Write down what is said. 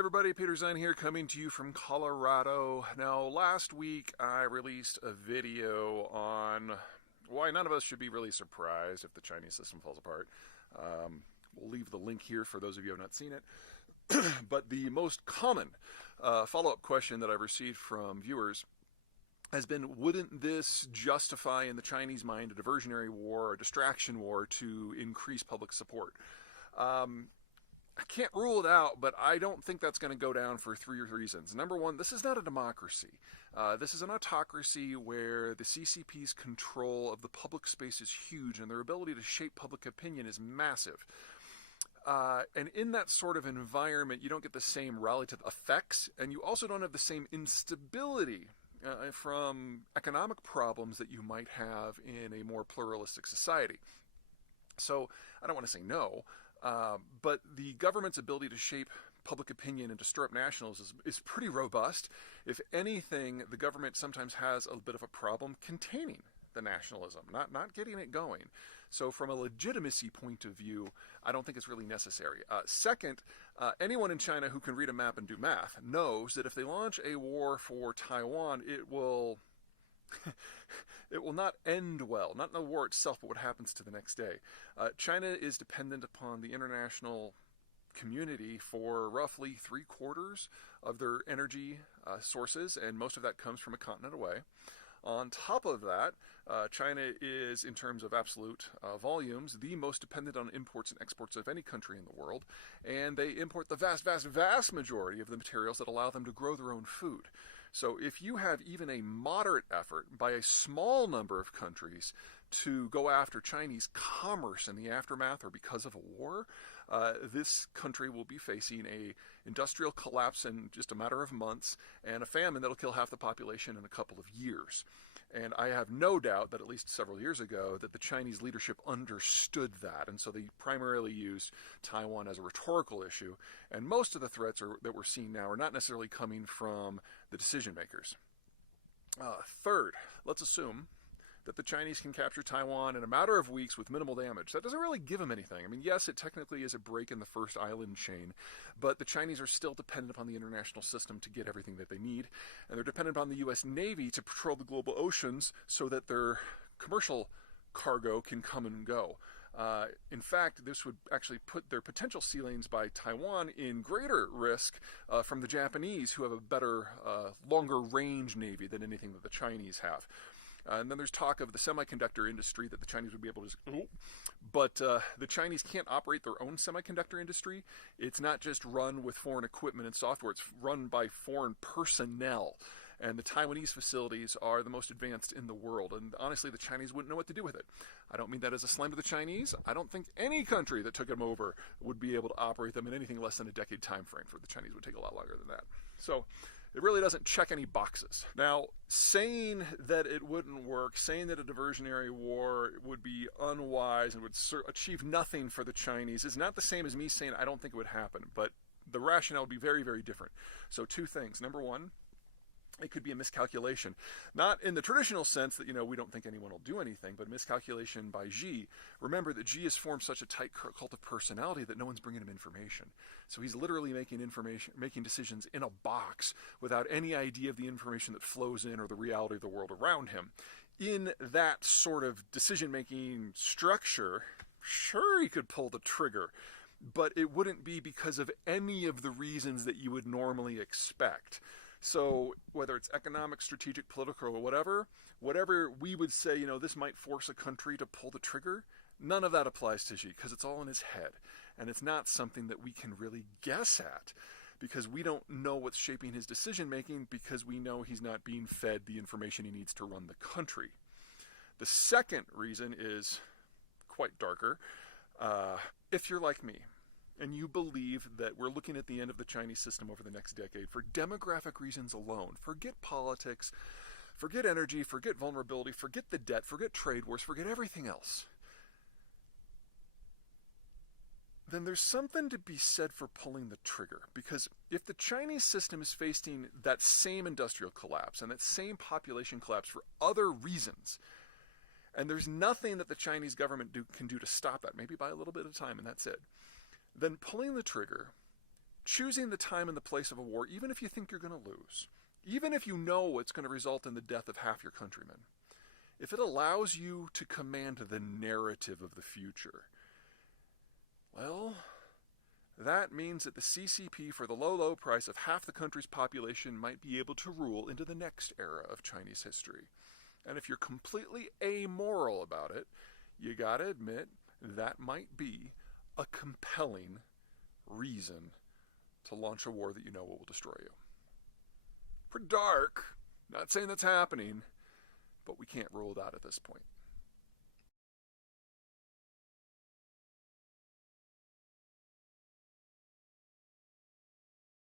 Everybody, Peter Zeihan here, coming to you from Colorado. Now, last week I released a video on why none of us should be really surprised if the Chinese system falls apart. We'll leave the link here for those of you who have not seen it. But the most common follow-up question that I've received from viewers has been, wouldn't this justify in the Chinese mind a diversionary war, a distraction war to increase public support? I can't rule it out, but I don't think that's going to go down for three reasons. Number one, this is not a democracy. This is an autocracy where the CCP's control of the public space is huge and their ability to shape public opinion is massive. And in that sort of environment, you don't get the same relative effects, and you also don't have the same instability from economic problems that you might have in a more pluralistic society. So I don't want to say no, but the government's ability to shape public opinion and to stir up nationalism is pretty robust. If anything, the government sometimes has a bit of a problem containing the nationalism, not getting it going. So from a legitimacy point of view, I don't think it's really necessary. Second, anyone in China who can read a map and do math knows that if they launch a war for Taiwan, it will not end well, not in the war itself, but what happens to the next day. China is dependent upon the international community for roughly 3/4 of their energy sources, and most of that comes from a continent away. On top of that, China is, in terms of absolute volumes, the most dependent on imports and exports of any country in the world, and they import the vast majority of the materials that allow them to grow their own food. So if you have even a moderate effort by a small number of countries to go after Chinese commerce in the aftermath or because of a war, this country will be facing a industrial collapse in just a matter of months and a famine that'll kill half the population in a couple of years. And I have no doubt that at least several years ago that the Chinese leadership understood that, and so they primarily used Taiwan as a rhetorical issue, and most of the threats that we're seeing now are not necessarily coming from the decision makers. Third, let's assume that the Chinese can capture Taiwan in a matter of weeks with minimal damage. That doesn't really give them anything. I mean, yes, it technically is a break in the first island chain, but the Chinese are still dependent upon the international system to get everything that they need, and they're dependent upon the U.S. Navy to patrol the global oceans so that their commercial cargo can come and go. In fact, this would actually put their potential sea lanes by Taiwan in greater risk from the Japanese, who have a better, longer range navy than anything that the Chinese have. And then there's talk of the semiconductor industry that the Chinese would be able to, but the Chinese can't operate their own semiconductor industry. It's not just run with foreign equipment and software, it's run by foreign personnel. And the Taiwanese facilities are the most advanced in the world. And honestly, the Chinese wouldn't know what to do with it. I don't mean that as a slam to the Chinese. I don't think any country that took them over would be able to operate them in anything less than a decade time frame. For the Chinese would take a lot longer than that. So it really doesn't check any boxes. Now, saying that it wouldn't work, saying that a diversionary war would be unwise and would achieve nothing for the Chinese is not the same as me saying I don't think it would happen. But the rationale would be very, very different. So two things. Number one, it could be a miscalculation. Not in the traditional sense that, we don't think anyone will do anything, but a miscalculation by Xi. Remember that Xi has formed such a tight cult of personality that no one's bringing him information. So he's literally making decisions in a box without any idea of the information that flows in or the reality of the world around him. In that sort of decision-making structure, sure, he could pull the trigger, but it wouldn't be because of any of the reasons that you would normally expect. So whether it's economic, strategic, political, or whatever we would say, this might force a country to pull the trigger, none of that applies to Xi because it's all in his head. And it's not something that we can really guess at because we don't know what's shaping his decision making because we know he's not being fed the information he needs to run the country. The second reason is quite darker. If you're like me, and you believe that we're looking at the end of the Chinese system over the next decade for demographic reasons alone, forget politics, forget energy, forget vulnerability, forget the debt, forget trade wars, forget everything else, then there's something to be said for pulling the trigger. Because if the Chinese system is facing that same industrial collapse and that same population collapse for other reasons, and there's nothing that the Chinese government can do to stop that, maybe by a little bit of time and that's it, then pulling the trigger choosing the time and the place of a war, even if you think you're going to lose, even if you know it's going to result in the death of half your countrymen, if it allows you to command the narrative of the future, well, that means that the CCP, for the low, low price of half the country's population, might be able to rule into the next era of Chinese history. And if you're completely amoral about it, you gotta admit that might be a compelling reason to launch a war that you know will destroy you. Pretty dark. Not saying that's happening, but we can't rule it out at this point.